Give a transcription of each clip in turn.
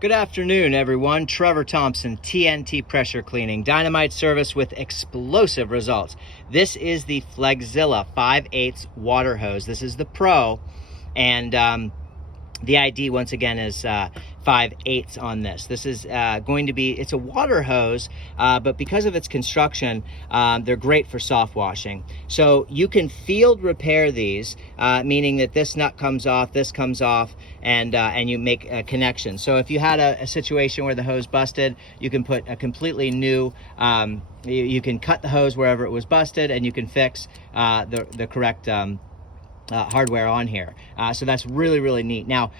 Good afternoon, everyone. Trevor Thompson, TNT Pressure Cleaning, dynamite service with explosive results. This is the Flexzilla 5/8 water hose. This is the Pro, and the ID once again is 5/8 on this. This is going to be, it's a water hose, but because of its construction, they're great for soft washing. So you can field repair these, meaning that this nut comes off, this comes off, and you make a connection. So if you had a situation where the hose busted, you can put a completely new, you can cut the hose wherever it was busted, and you can fix the correct hardware on here. So that's really, really neat. Now,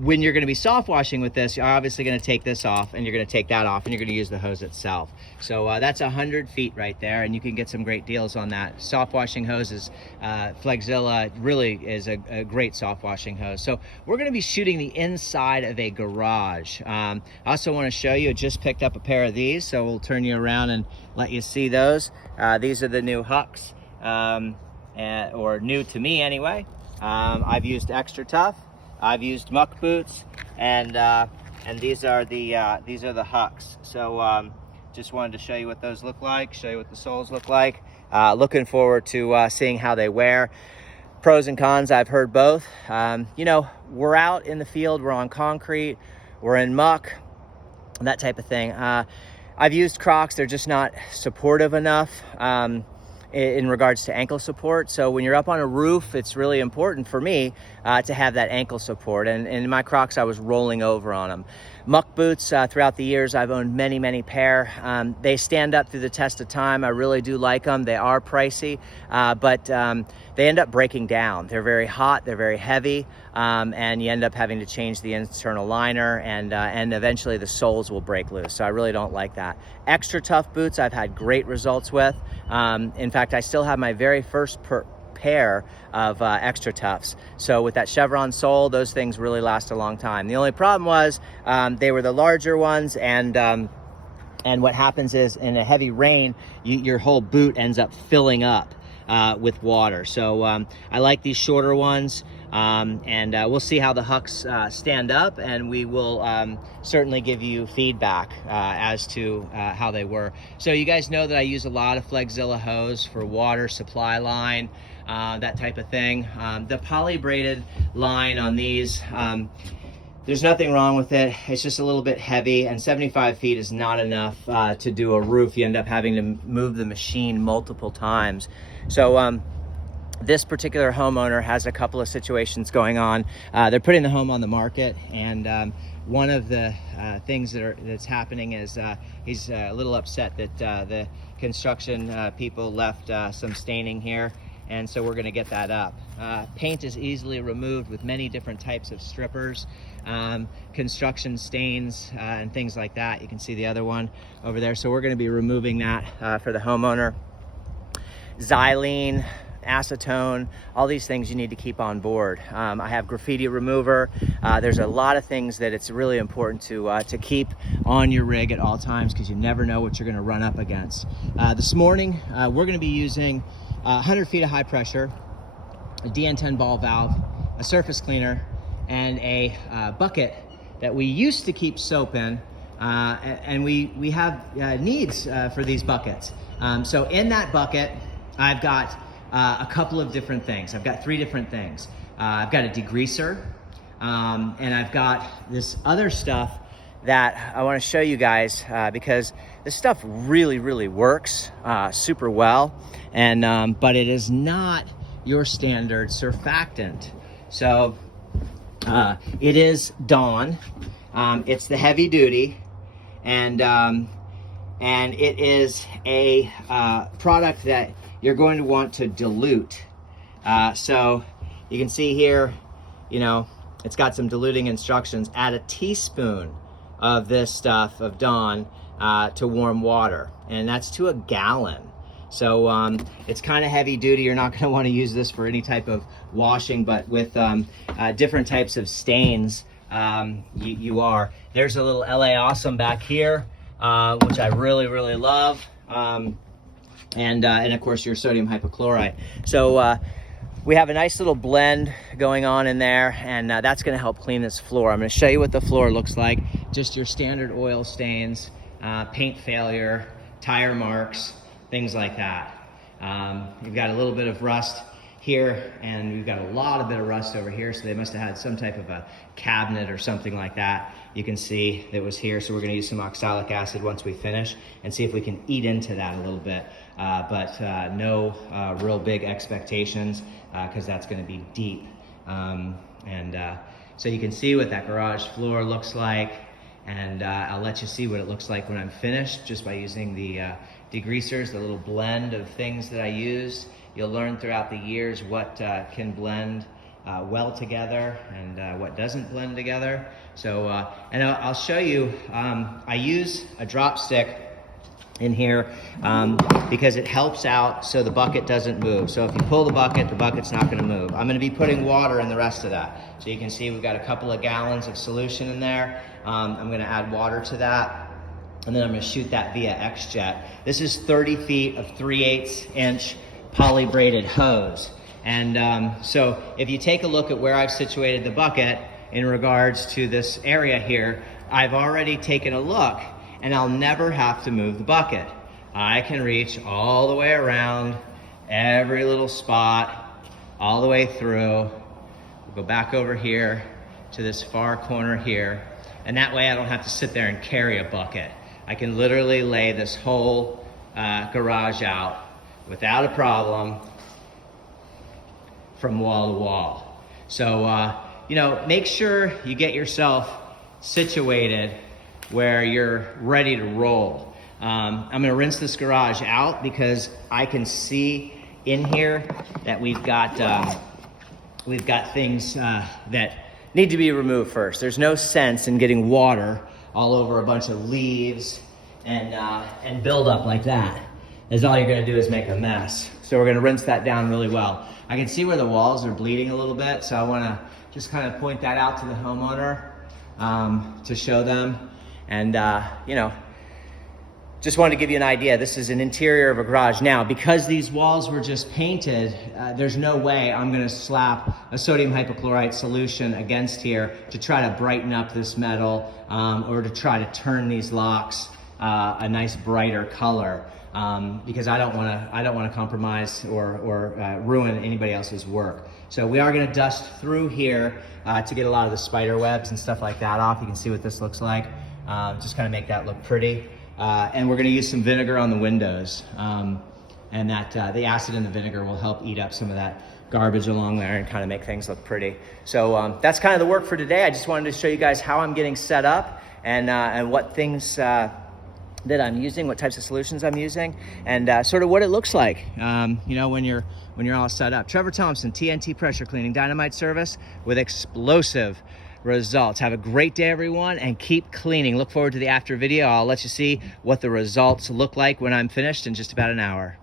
when you're going to be soft washing with this, you're obviously going to take this off, and you're going to take that off, and you're going to use the hose itself. So that's 100 feet right there, and you can get some great deals on that. Soft washing hoses, Flexzilla really is a great soft washing hose. So we're going to be shooting the inside of a garage. I also want to show you, I just picked up a pair of these, so we'll turn you around and let you see those. These are the new Hucks. Or new to me anyway. I've used Extra Tough, I've used Muck boots, and these are the Hucks. So just wanted to show you what those look like, show you what the soles look like. Looking forward to seeing how they wear. Pros and cons, I've heard both. You know, we're out in the field, we're on concrete, we're in muck, that type of thing. I've used Crocs, they're just not supportive enough. In regards to ankle support. So when you're up on a roof, it's really important for me to have that ankle support. And in my Crocs, I was rolling over on them. Muck boots, throughout the years, I've owned many, many pair. They stand up through the test of time. I really do like them. They are pricey, but they end up breaking down. They're very hot, they're very heavy, and you end up having to change the internal liner, and eventually the soles will break loose. So I really don't like that. Extra Tough boots, I've had great results with. In fact, I still have my very first pair of Extra Toughs. So with that chevron sole, those things really last a long time. The only problem was they were the larger ones, and what happens is in a heavy rain, your whole boot ends up filling up with water. So I like these shorter ones, and we'll see how the Hucks stand up, and we will certainly give you feedback as to how they were. So you guys know that I use a lot of Flexzilla hose for water supply line, that type of thing. The poly braided line on these, there's nothing wrong with it. It's just a little bit heavy, and 75 feet is not enough to do a roof. You end up having to move the machine multiple times. So this particular homeowner has a couple of situations going on. They're putting the home on the market, and one of the things that's happening is he's a little upset that the construction people left some staining here, and so we're going to get that up. Paint is easily removed with many different types of strippers, construction stains, and things like that. You can see the other one over there. So we're going to be removing that for the homeowner. Xylene, acetone, all these things you need to keep on board. I have graffiti remover. There's a lot of things that it's really important to keep on your rig at all times, because you never know what you're going to run up against. This morning, we're going to be using 100 feet of high pressure, a DN10 ball valve, a surface cleaner, and a bucket that we used to keep soap in, and we have needs for these buckets. So in that bucket, I've got a couple of different things. I've got 3 different things. I've got a degreaser, and I've got this other stuff that I want to show you guys, because this stuff really, really works super well, and but it is not your standard surfactant. So it is Dawn. It's the heavy duty, and it is a product that you're going to want to dilute. So you can see here, you know, it's got some diluting instructions. Add a teaspoon of this stuff, of Dawn, to warm water, and that's to a gallon. So it's kind of heavy duty. You're not going to want to use this for any type of washing, but with different types of stains, you are. There's a little LA Awesome back here, which I really, really love. And of course your sodium hypochlorite. So we have a nice little blend going on in there, and that's gonna help clean this floor. I'm gonna show you what the floor looks like. Just your standard oil stains, paint failure, tire marks, things like that. You've got a little bit of rust here, and we've got a bit of rust over here, so they must have had some type of a cabinet or something like that. You can see that was here, so we're gonna use some oxalic acid once we finish and see if we can eat into that a little bit. But no real big expectations, because that's gonna be deep. So you can see what that garage floor looks like, and I'll let you see what it looks like when I'm finished, just by using the degreasers, the little blend of things that I use. You'll learn throughout the years what can blend well together and what doesn't blend together. So, and I'll show you, I use a drop stick in here because it helps out so the bucket doesn't move. So if you pull the bucket's not gonna move. I'm gonna be putting water in the rest of that. So you can see we've got a couple of gallons of solution in there. I'm gonna add water to that, and then I'm gonna shoot that via X-Jet. This is 30 feet of 3/8 inch poly braided hose. And so if you take a look at where I've situated the bucket in regards to this area here, I've already taken a look, and I'll never have to move the bucket. I can reach all the way around every little spot, all the way through. We'll go back over here to this far corner here, and that way I don't have to sit there and carry a bucket. I can literally lay this whole garage out without a problem from wall to wall. So, you know, make sure you get yourself situated where you're ready to roll. I'm gonna rinse this garage out because I can see in here that we've got things that need to be removed first. There's no sense in getting water all over a bunch of leaves and build up like that, as all you're gonna do is make a mess. So we're gonna rinse that down really well. I can see where the walls are bleeding a little bit, so I wanna just kind of point that out to the homeowner to show them. And you know, just wanted to give you an idea. This is an interior of a garage. Now, because these walls were just painted, there's no way I'm gonna slap a sodium hypochlorite solution against here to try to brighten up this metal or to try to turn these locks a nice brighter color. Because I don't want to compromise or ruin anybody else's work. So we are going to dust through here to get a lot of the spider webs and stuff like that off. You can see what this looks like. Just kind of make that look pretty. And we're going to use some vinegar on the windows, and that the acid in the vinegar will help eat up some of that garbage along there and kind of make things look pretty. So that's kind of the work for today. I just wanted to show you guys how I'm getting set up and what things that I'm using, what types of solutions I'm using, and sort of what it looks like, you know, when you're all set up. Trevor Thompson, TNT Pressure Cleaning, Dynamite Service with explosive results. Have a great day, everyone, and keep cleaning. Look forward to the after video. I'll let you see what the results look like when I'm finished in just about an hour.